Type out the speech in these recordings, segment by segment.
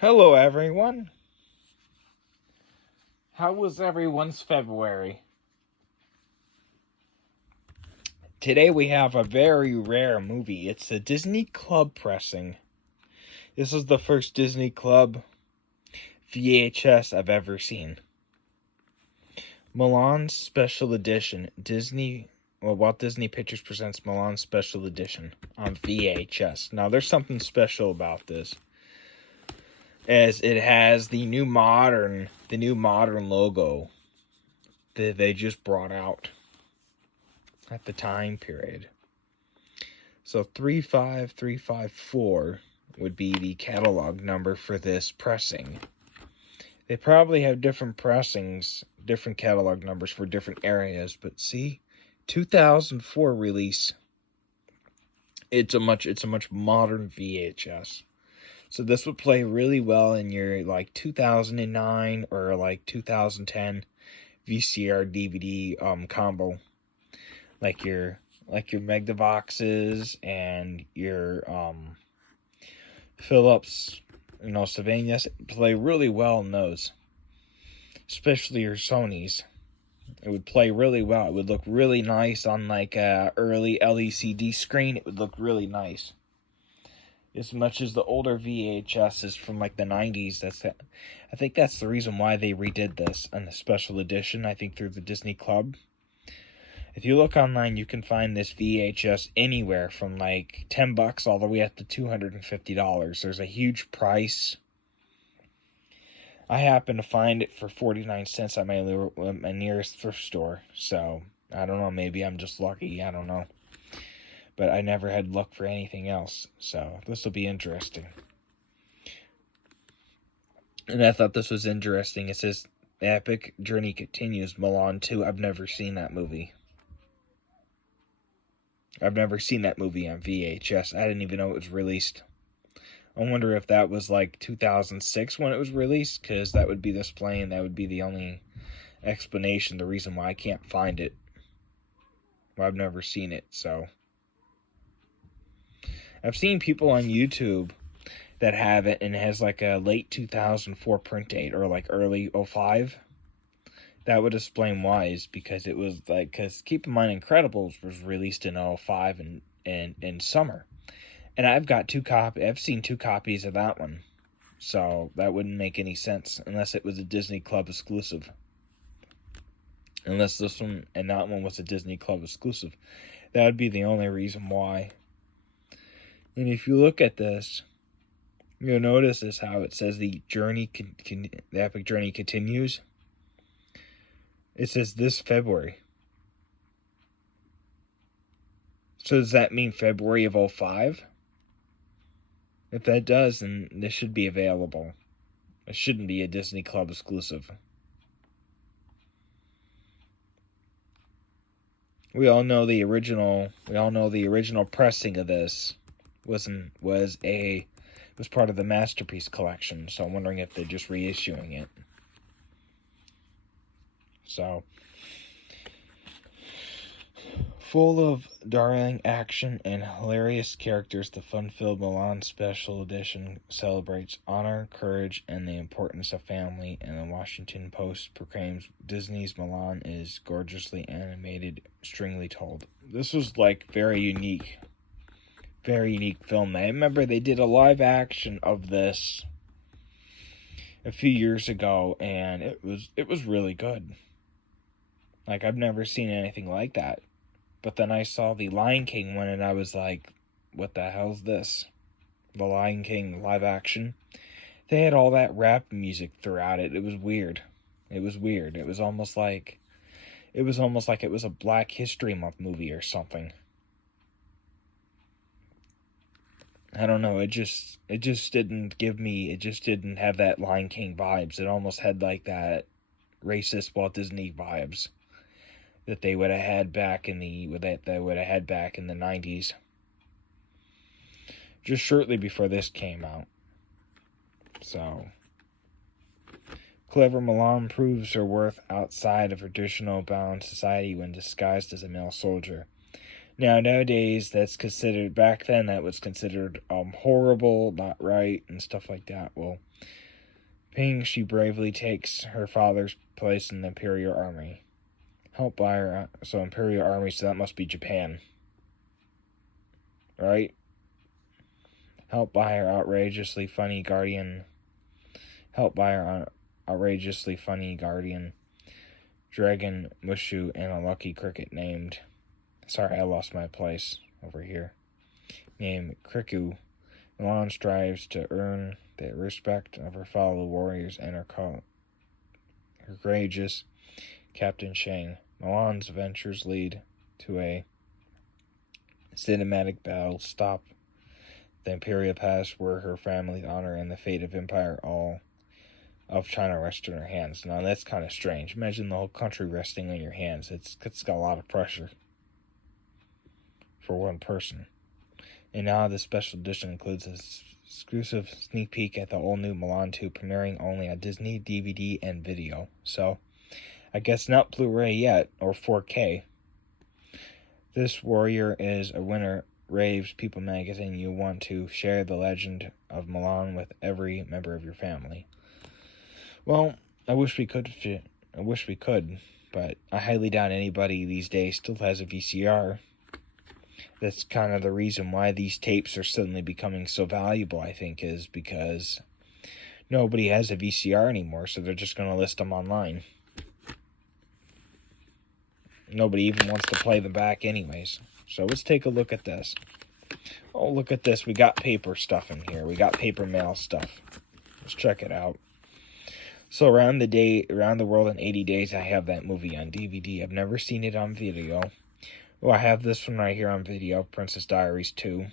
Hello, everyone. How was everyone's February? Today we have a very rare movie. It's a Disney Club pressing. This is the first Disney Club VHS I've ever seen. Mulan Special Edition. Walt Disney Pictures presents Mulan Special Edition on VHS. Now, there's something special about this, as it has the new modern logo that they just brought out at the time period. So 35354 would be the catalog number for this pressing. They probably have different pressings, different catalog numbers for different areas, but see, 2004 release. It's a much modern VHS. So this would play really well in your 2009 or 2010 VCR DVD combo, like your Megavoxes and your Philips, Sylvanias play really well in those, especially your Sonys. It would play really well. It would look really nice on a early LCD screen. It would look really nice. As much as the older VHSs from the 90s, I think that's the reason why they redid this in a special edition. I think through the Disney Club. If you look online, you can find this VHS anywhere from $10 all the way up to $250. There's a huge price. I happen to find it for 49 cents at my nearest thrift store. So, I don't know, maybe I'm just lucky, I don't know. But I never had luck for anything else, so this will be interesting. And I thought this was interesting. It says, "The epic journey continues, Milan 2. I've never seen that movie. I've never seen that movie on VHS. I didn't even know it was released. I wonder if that was 2006 when it was released, because that would be displaying. That would be the only explanation, the reason why I can't find it. Well, I've never seen it, so. I've seen people on YouTube that have it and it has a late 2004 print date or early 05. That would explain why, is because it was because keep in mind, Incredibles was released in 05 and in summer. And I've seen 2 copies of that one. So that wouldn't make any sense unless it was a Disney Club exclusive. Unless this one and that one was a Disney Club exclusive. That would be the only reason why. And if you look at this, you'll notice is how it says the epic journey continues. It says this February. So does that mean February of 05? If that does, then this should be available. It shouldn't be a Disney Club exclusive. We all know the original pressing of this was part of the Masterpiece collection, so I'm wondering if they're just reissuing it. So, full of darling action and hilarious characters, the fun-filled Milan Special Edition celebrates honor, courage, and the importance of family, and the Washington Post proclaims Disney's Milan is gorgeously animated, stringly told. This was very unique film. I remember they did a live action of this a few years ago, and it was really good. I've never seen anything like that. But then I saw the Lion King one, and I was like, what the hell's this? The Lion King live action. They had all that rap music throughout it. It was weird. It was almost like it was a Black History Month movie or something. I don't know, it just didn't have that Lion King vibes. It almost had that racist Walt Disney vibes that they would have had back in the 90s. Just shortly before this came out. So, clever Milan proves her worth outside of traditional bound society when disguised as a male soldier. Now, nowadays, that's considered, back then, that was considered horrible, not right, and stuff like that. Well, Ping, she bravely takes her father's place in the Imperial Army. Helped by her, so Imperial Army, so that must be Japan. Right? Helped by her outrageously funny guardian. Dragon Mushu, and a lucky cricket named... Sorry, I lost my place over here. Named Kriku. Milan strives to earn the respect of her fellow warriors and her courageous Captain Shang. Milan's ventures lead to a cinematic battle stop the Imperial Pass, where her family's honor and the fate of Empire all of China rest in her hands. Now that's kind of strange. Imagine the whole country resting on your hands. It's got a lot of pressure for one person. And now the special edition includes an exclusive sneak peek at the all-new Mulan 2, premiering only on Disney DVD and video. So, I guess not Blu-ray yet, or 4K. This warrior is a winner, raves People magazine. You want to share the legend of Mulan with every member of your family. Well, I wish we could, but I highly doubt anybody these days still has a VCR. That's kind of the reason why these tapes are suddenly becoming so valuable, I think, is because nobody has a VCR anymore, so they're just going to list them online. Nobody even wants to play them back anyways. So let's take a look at this. Oh, look at this. We got paper stuff in here. We got paper mail stuff. Let's check it out. So Around the World in 80 Days, I have that movie on DVD. I've never seen it on video. Oh, I have this one right here on video, Princess Diaries 2.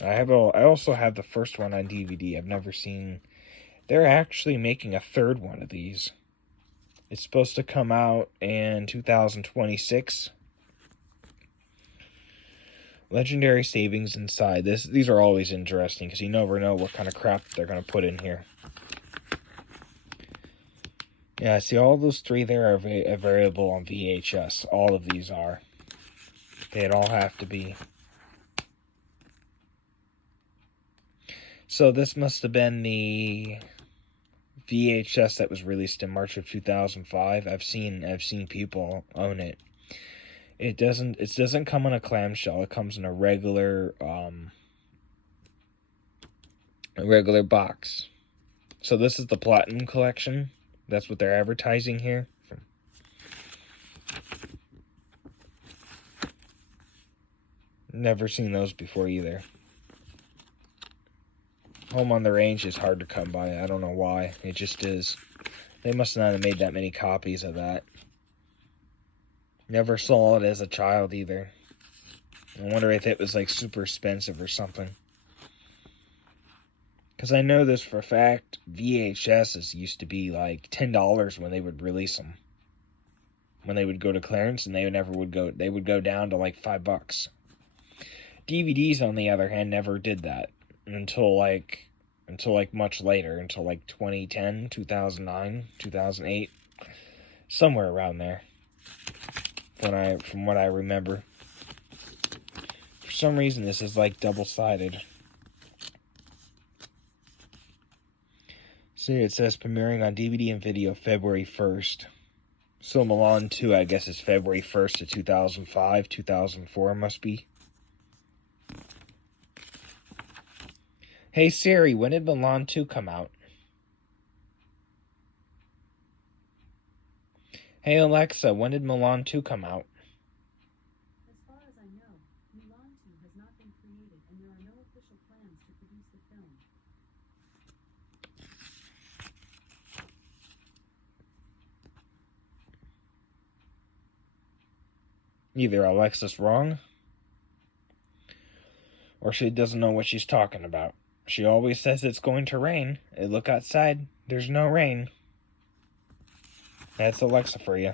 I also have the first one on DVD. I've never seen... They're actually making a third one of these. It's supposed to come out in 2026. Legendary savings inside. These are always interesting, because you never know what kind of crap they're going to put in here. Yeah, see, all those three there are available on VHS. All of these are. They'd all have to be. So this must have been the VHS that was released in March of 2005. I've seen people own it. It doesn't come in a clamshell. It comes in a regular box. So this is the Platinum Collection. That's what they're advertising here. Never seen those before either. Home on the Range is hard to come by. I don't know why. It just is. They must not have made that many copies of that. Never saw it as a child either. I wonder if it was like super expensive or something. Because I know this for a fact, VHSs used to be like $10 when they would release them. When they would go to clearance, and they would go down to like $5. DVDs, on the other hand, never did that until much later, until like 2010, 2009, 2008, somewhere around there. From what I remember. For some reason, this is like double-sided. See, it says premiering on DVD and video February 1st. So Mulan 2, I guess, is February 1st of 2005, 2004 must be. Hey Siri, when did Mulan 2 come out? Hey Alexa, when did Mulan 2 come out? As far as I know, Mulan 2 has not been created, and there are no official plans to produce the film. Either Alexa's wrong, or she doesn't know what she's talking about. She always says it's going to rain. And look outside, there's no rain. That's Alexa for you.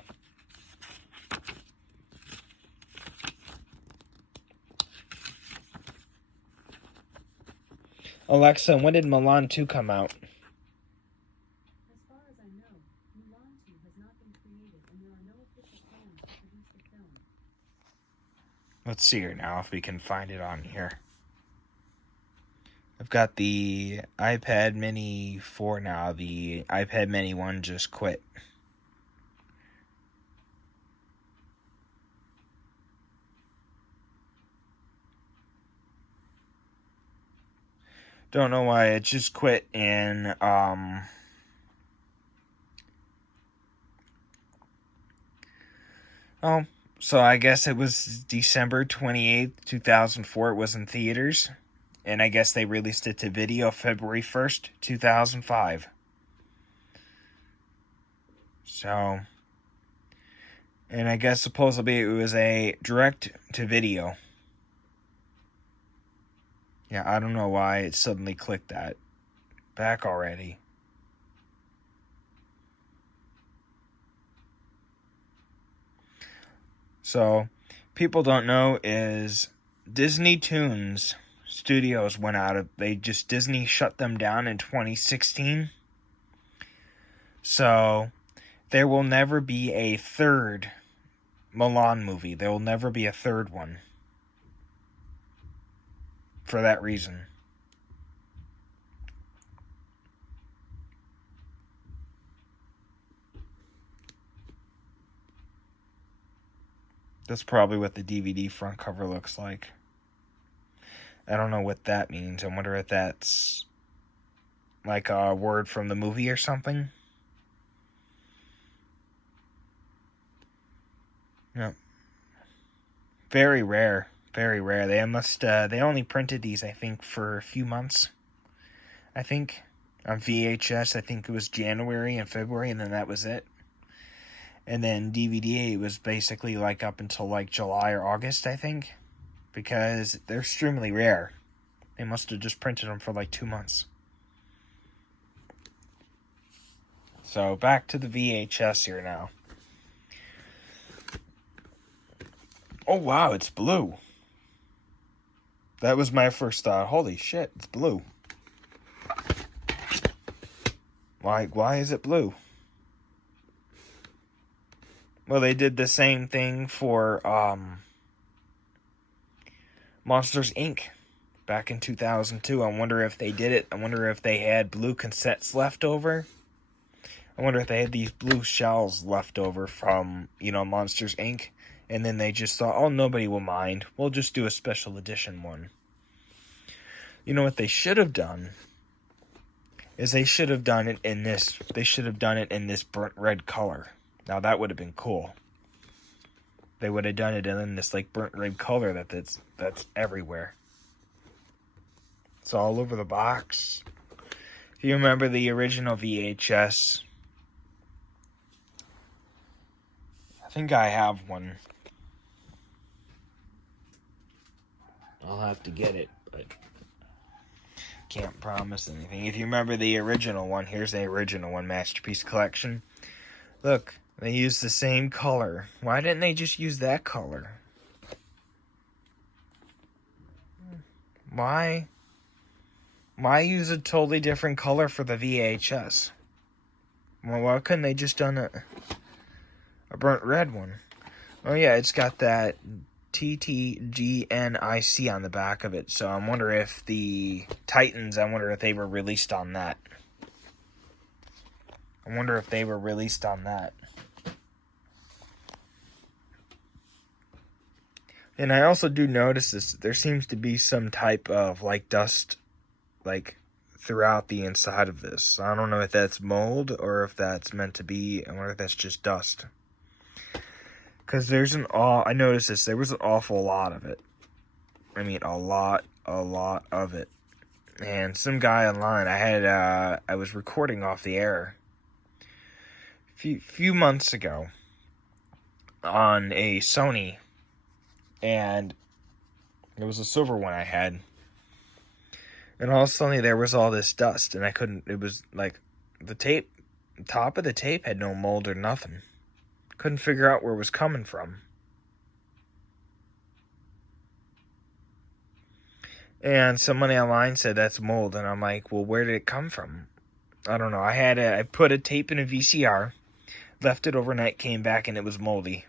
Alexa, when did Mulan 2 come out? As far as I know, Mulan 2 has not been created, and there are no official plans to produce the film. Let's see here now if we can find it on here. I've got the iPad Mini 4 now. The iPad Mini 1 just quit. Don't know why it just quit in so I guess it was December 28th, 2004. It was in theaters. And I guess they released it to video February 1st, 2005. So, and I guess supposedly it was a direct to video. Yeah, I don't know why it suddenly clicked that back already. So, people don't know is Disney Toons Studios went out of, Disney shut them down in 2016. So, there will never be a third Mulan movie. There will never be a third one. For that reason. That's probably what the DVD front cover looks like. I don't know what that means. I wonder if that's like a word from the movie or something. No. Very rare. Very rare. They only printed these, I think, for a few months. I think. On VHS, I think it was January and February, and then that was it. And then DVD was basically like up until like July or August, I think. Because they're extremely rare. They must have just printed them for like 2 months. So back to the VHS here now. Oh wow, it's blue. That was my first thought. Holy shit, it's blue. Why is it blue? Well, they did the same thing for Monsters, Inc. back in 2002. I wonder if they did it. I wonder if they had blue cassettes left over. I wonder if they had these blue shells left over from, Monsters, Inc. And then they just thought, oh, nobody will mind. We'll just do a special edition one. You know what they should have done? Is they should have done it in this. They should have done it in this burnt red color. Now that would have been cool. They would have done it in this like burnt red color that's everywhere. It's all over the box. If you remember the original VHS, I think I have one. I'll have to get it, but can't promise anything. If you remember the original one, here's the original one, Masterpiece Collection. Look, they used the same color. Why didn't they just use that color? Why use a totally different color for the VHS? Well, why couldn't they just done a burnt red one? Oh yeah, it's got that TTGNIC on the back of it. So I'm wondering if the Titans, I wonder if they were released on that. And I also do notice this. There seems to be some type of like dust, like throughout the inside of this. I don't know if that's mold or if that's meant to be. I wonder if that's just dust. Because I noticed this. There was an awful lot of it. I mean, a lot of it. And some guy online, I was recording off the air few months ago on a Sony, and it was a silver one I had, and all of a sudden there was all this dust, and it was like the top of the tape had no mold or nothing. Couldn't figure out where it was coming from. And somebody online said that's mold, and I'm like, well, where did it come from? I don't know. I put a tape in a VCR, left it overnight, came back, and it was moldy.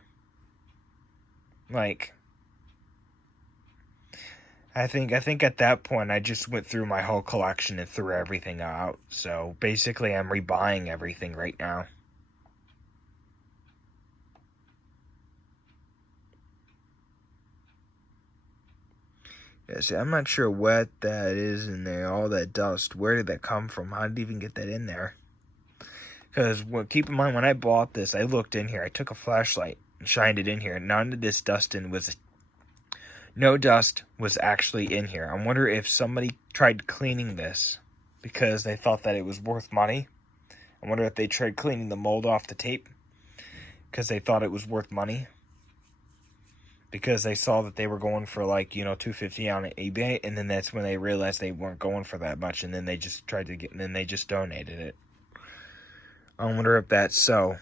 Like, I think at that point I just went through my whole collection and threw everything out. So basically I'm rebuying everything right now. Yeah, see, I'm not sure what that is in there. All that dust. Where did that come from? How did it even get that in there? Because keep in mind, when I bought this, I looked in here. I took a flashlight and shined it in here. None of this no dust was actually in here. I wonder if somebody tried cleaning this because they thought that it was worth money. I wonder if they tried cleaning the mold off the tape because they thought it was worth money. Because they saw that they were going for like, $250 on eBay, and then that's when they realized they weren't going for that much, and then they just and then they just donated it. I wonder if that's so.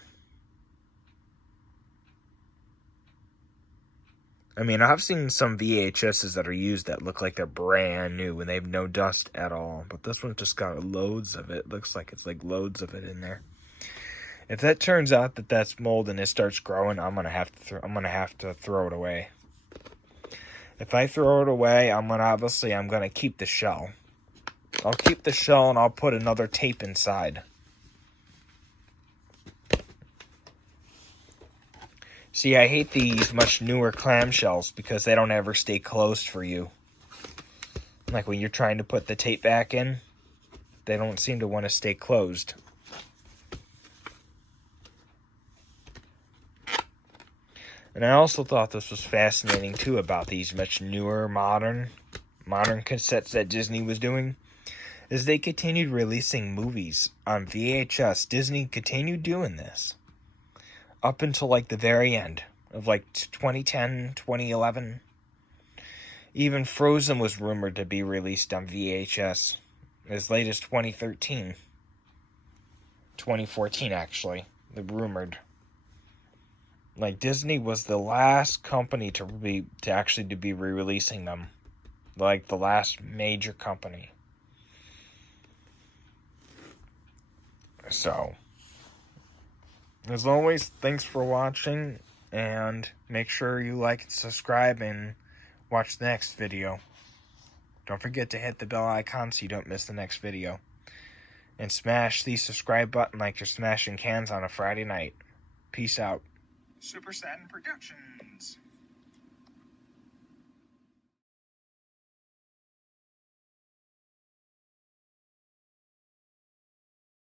I mean, I've seen some VHSs that are used that look like they're brand new and they have no dust at all, but this one just got loads of it. Looks like it's like loads of it in there. If that turns out that that's mold and it starts growing, I'm gonna have to throw it away. If I throw it away, I'm gonna keep the shell. I'll keep the shell and I'll put another tape inside. See, I hate these much newer clamshells because they don't ever stay closed for you. Like when you're trying to put the tape back in, they don't seem to want to stay closed. And I also thought this was fascinating too about these much newer modern cassettes that Disney was doing, is they continued releasing movies on VHS. Disney continued doing this up until like the very end of like 2010, 2011. Even Frozen was rumored to be released on VHS as late as 2013. 2014 actually, the rumored. Like Disney was the last company to be re-releasing them. Like the last major company. So, as always, thanks for watching, and make sure you like and subscribe and watch the next video. Don't forget to hit the bell icon so you don't miss the next video. And smash the subscribe button like you're smashing cans on a Friday night. Peace out. Super Satin Productions.